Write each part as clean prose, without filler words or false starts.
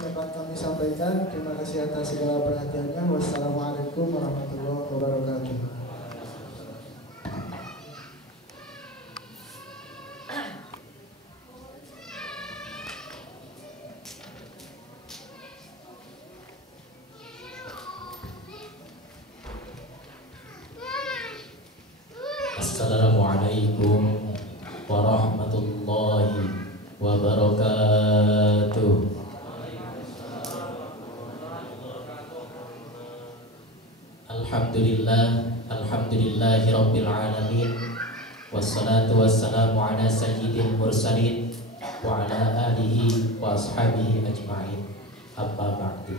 dapat kami sampaikan. Terima kasih atas segala perhatiannya. Wassalamualaikum warahmatullahi wabarakatuh. Assalamualaikum warahmatullahi wabarakatuh. Alhamdulillahi rabbil alamin. Wassalatu wassalamu ala sayyidil mursalin wa ala alihi wa ashabihi ajma'in. Amma ba'du.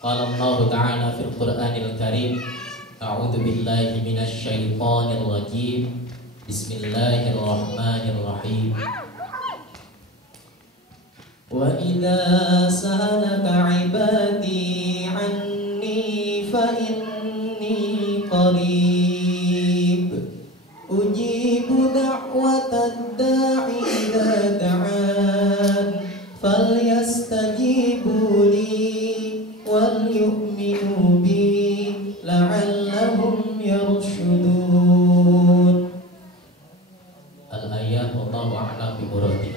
Qala Allah ta'ala fil Qur'anil Karim, a'udzu billahi minasy syaithanir rajim. Bismillahirrahmanirrahim. Wa idza sa'alaka 'ibadi 'anni fa inni qarib ujibu da'watad da'i idza da'an falyastajibu li wal yu'minu bi la'allahum yarshudun. Al-ayat wallahu a'lam bimuradi.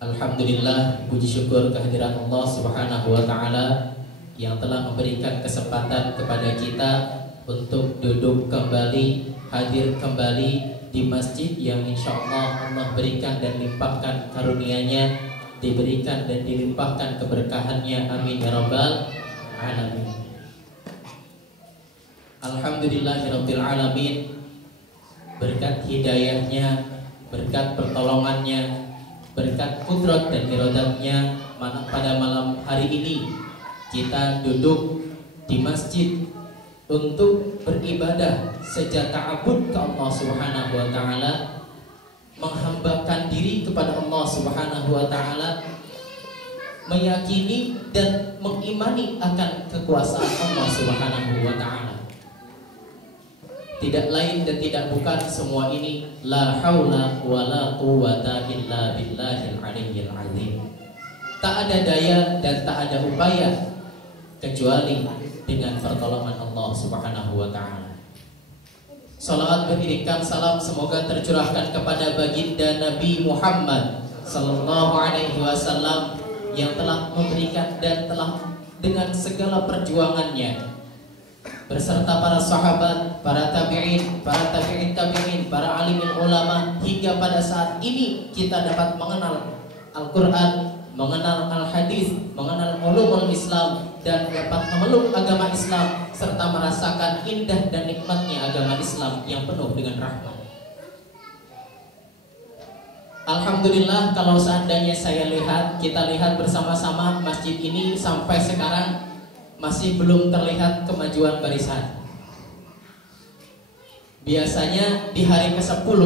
Alhamdulillah, puji syukur kehadirat Allah Subhanahu wa taala yang telah memberikan kesempatan kepada kita untuk duduk kembali, hadir kembali di masjid yang insyaallah Allah berikan dan limpahkan karunia-Nya, diberikan dan dilimpahkan keberkahannya. Amin ya rabbal alamin. Alhamdulillahirabbil alamin. Berkat hidayahnya, berkat pertolongannya, berkat kudrat dan iradatnya, pada malam hari ini kita duduk di masjid untuk beribadah secara ta'abbud ke Allah Subhanahu wa taala, menghambakan diri kepada Allah Subhanahu wa taala, meyakini dan mengimani akan kekuasaan Allah Subhanahu wa taala. Tidak lain dan tidak bukan semua ini la haula wala quwwata illa billahil aliyyil azim. Tak ada daya dan tak ada upaya kecuali dengan pertolongan Allah Subhanahu wa taala. Salawat beriringkan salam semoga tercurahkan kepada baginda Nabi Muhammad sallallahu alaihi wasallam yang telah memberikan dan telah dengan segala perjuangannya berserta para sahabat, para tabi'in, para tabi'in tabi'in, para alimin ulama, hingga pada saat ini kita dapat mengenal Al-Quran, mengenal Al-Hadis, mengenal ulumul Islam, dan dapat memeluk agama Islam serta merasakan indah dan nikmatnya agama Islam yang penuh dengan rahmat. Alhamdulillah, kalau seandainya kita lihat bersama-sama masjid ini sampai sekarang masih belum terlihat kemajuan barisan. Biasanya di hari ke-10,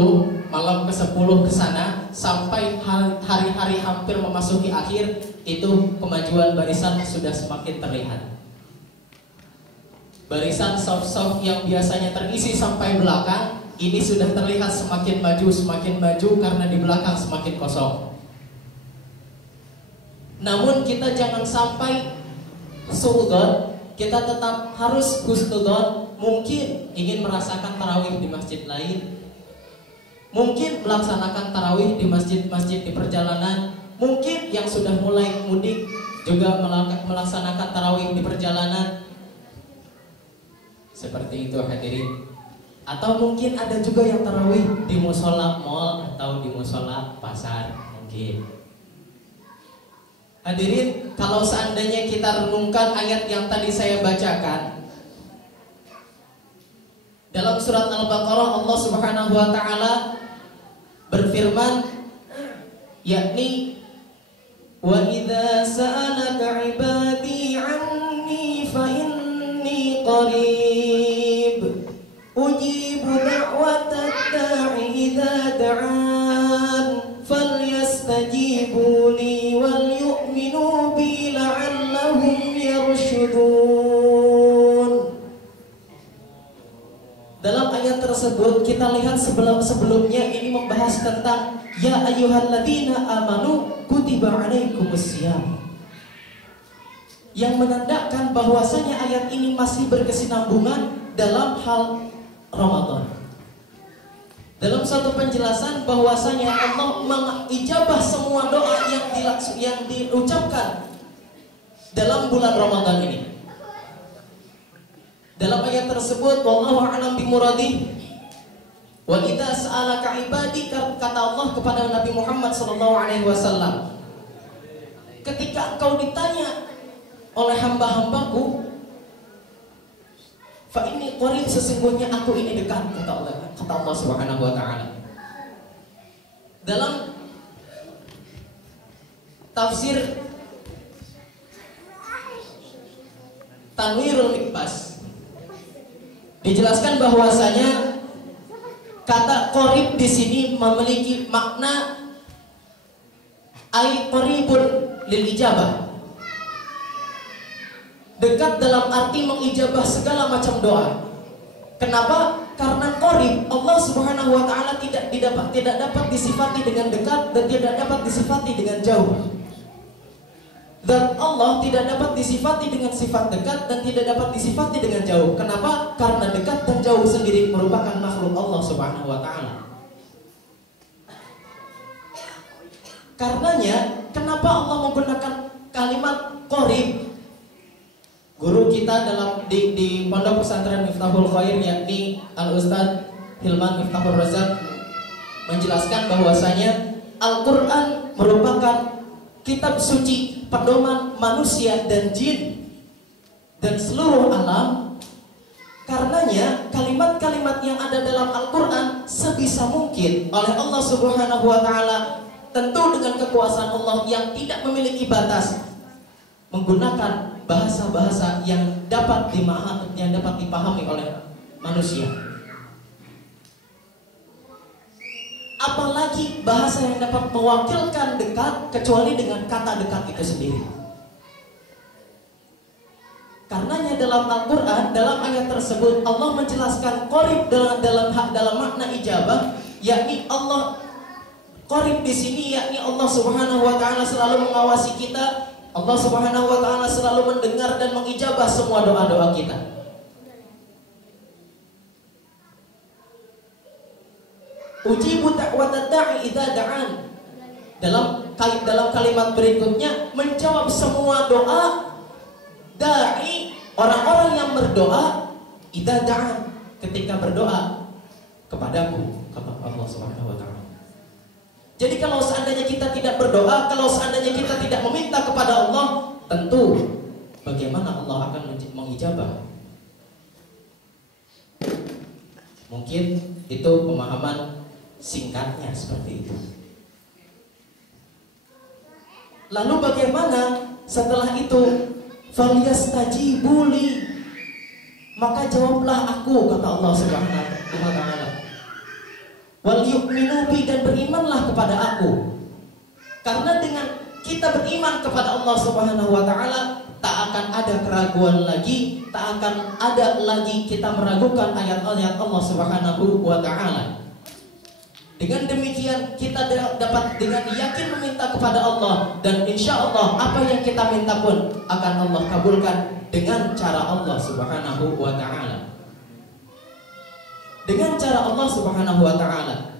malam ke-10 ke sana sampai hari-hari hampir memasuki akhir, itu kemajuan barisan sudah semakin terlihat. Barisan soft-soft yang biasanya terisi sampai belakang, ini sudah terlihat semakin maju karena di belakang semakin kosong. Namun kita jangan sampai suudzon, kita tetap harus husnudzon. Mungkin ingin merasakan tarawih di masjid lain, mungkin melaksanakan tarawih di masjid-masjid di perjalanan, mungkin yang sudah mulai mudik juga melaksanakan tarawih di perjalanan. Seperti itu hadirin. Atau mungkin ada juga yang tarawih di musola mall atau di musola pasar mungkin. Hadirin, kalau seandainya kita renungkan ayat yang tadi saya bacakan dalam surat Al-Baqarah, Allah Subhanahu wa taala berfirman, yakni wa idza sa'alaka 'ibadi 'anni fa inni qarib ujibu da'watad da'i idza da'an falyastajibu li wal yu'minu bi la'allahum yarshudun. Dalam ayat tersebut kita lihat sebelumnya ini membahas tentang ya ayyuhalladzina amanu kutiba alaikumus syiyam, yang menandakan bahwasanya ayat ini masih berkesinambungan dalam hal Ramadan. Dalam satu penjelasan bahwasanya Allah mengijabah semua doa yang diucapkan dalam bulan Ramadan ini. Dalam ayat tersebut, wallahu a'lam bimuradih, wa idza sa'alaka ibadi, kata Allah kepada Nabi Muhammad SAW, ketika engkau ditanya oleh hamba-hambaku, fa inni qarib, sesungguhnya aku ini dekat, kata Allah Subhanahu wa taala. Dalam tafsir Tanwirul Mikbas dijelaskan bahwasanya kata qarib di sini memiliki makna ay qaribun lil ijabah, dekat dalam arti mengijabah segala macam doa. Kenapa? Karena qarib, Allah Subhanahu wa taala tidak dapat disifati dengan dekat dan tidak dapat disifati dengan jauh. Dan Allah tidak dapat disifati dengan sifat dekat dan tidak dapat disifati dengan jauh. Kenapa? Karena dekat dan jauh sendiri merupakan makhluk Allah Subhanahu wa taala. Karenanya, kenapa Allah menggunakan kalimat qarib? Guru kita di Pondok Pesantren Miftahul Khair, yakni Al-Ustaz Hilman Miftahul Razak, menjelaskan bahwasanya Al-Quran merupakan kitab suci pedoman manusia dan jin dan seluruh alam. Karenanya kalimat-kalimat yang ada dalam Al-Quran sebisa mungkin oleh Allah Subhanahu wa taala, tentu dengan kekuasaan Allah yang tidak memiliki batas, menggunakan bahasa-bahasa yang dapat dipahami oleh manusia. Apalagi bahasa yang dapat mewakilkan dekat kecuali dengan kata dekat itu sendiri. Karenanya dalam Al-Quran, dalam ayat tersebut Allah menjelaskan qarib dalam makna ijabah, yakni Allah qarib di sini, yakni Allah Subhanahu wa taala selalu mengawasi kita. Allah Subhanahu wa taala selalu mendengar dan mengijabah semua doa-doa kita. Ujibu da'watad da'i idza da'an. Dalam kalimat berikutnya menjawab semua doa da'i, orang-orang yang berdoa, idza da'an, ketika berdoa kepadaku, kata Allah Subhanahu wa taala. Jadi kalau seandainya kita tidak berdoa, kalau seandainya kita tidak meminta kepada Allah, tentu bagaimana Allah akan mengijabah? Mungkin itu pemahaman singkatnya seperti itu. Lalu bagaimana setelah itu? Falyastajibu li, maka jawablah aku, kata Allah Subhanahu wa taala. Wal yu'minu bi, dan berimanlah kepada aku. Karena dengan kita beriman kepada Allah Subhanahu wa taala, tak akan ada keraguan lagi, tak akan ada lagi kita meragukan ayat-ayat Allah Subhanahu wa taala. Dengan demikian kita dapat dengan yakin meminta kepada Allah, dan insya Allah apa yang kita minta pun akan Allah kabulkan dengan cara Allah Subhanahu wa taala. Dengan cara Allah Subhanahu wa taala.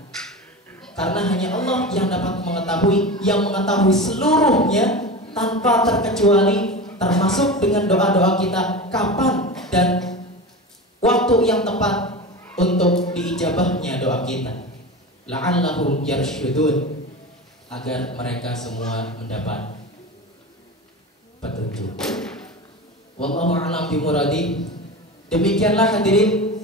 Karena hanya Allah yang dapat mengetahui, yang mengetahui seluruhnya tanpa terkecuali, termasuk dengan doa-doa kita kapan dan waktu yang tepat untuk diijabahnya doa kita. La'allahum yarsyudun, agar mereka semua mendapat petunjuk. Wallahu a'lam bimuradi. Demikianlah hadirin,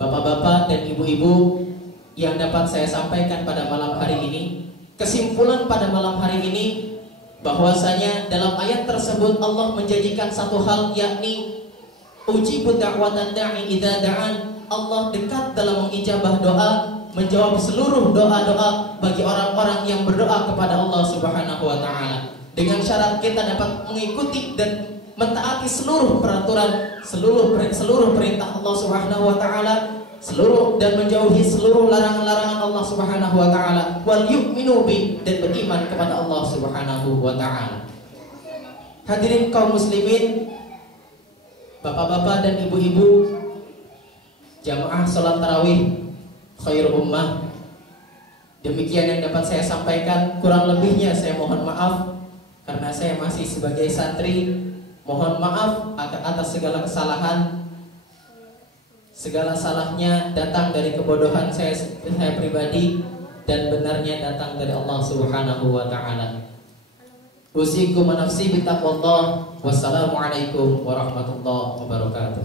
bapak-bapak dan ibu-ibu, yang dapat saya sampaikan pada malam hari ini. Kesimpulan pada malam hari ini, bahwasanya dalam ayat tersebut Allah menjanjikan satu hal, yakni ujibu da'watan da'i idza da'an. Allah dekat dalam mengijabah doa, menjawab seluruh doa-doa bagi orang-orang yang berdoa kepada Allah Subhanahu wa taala. Dengan syarat kita dapat mengikuti dan mentaati seluruh peraturan, seluruh perintah Allah Subhanahu wa taala, dan menjauhi seluruh larangan-larangan Allah Subhanahu wa taala, wal yu'minu bi, dan beriman kepada Allah Subhanahu wa taala. Hadirin kaum muslimin, bapak-bapak dan ibu-ibu, jamaah salat tarawih khairul ummah. Demikian yang dapat saya sampaikan, kurang lebihnya saya mohon maaf karena saya masih sebagai santri. Mohon maaf atas segala kesalahan. Segala salahnya datang dari kebodohan saya pribadi, dan benarnya datang dari Allah Subhanahu wa taala. Usikum wa nafsi bittaqwallah. Wassalamualaikum warahmatullahi wabarakatuh.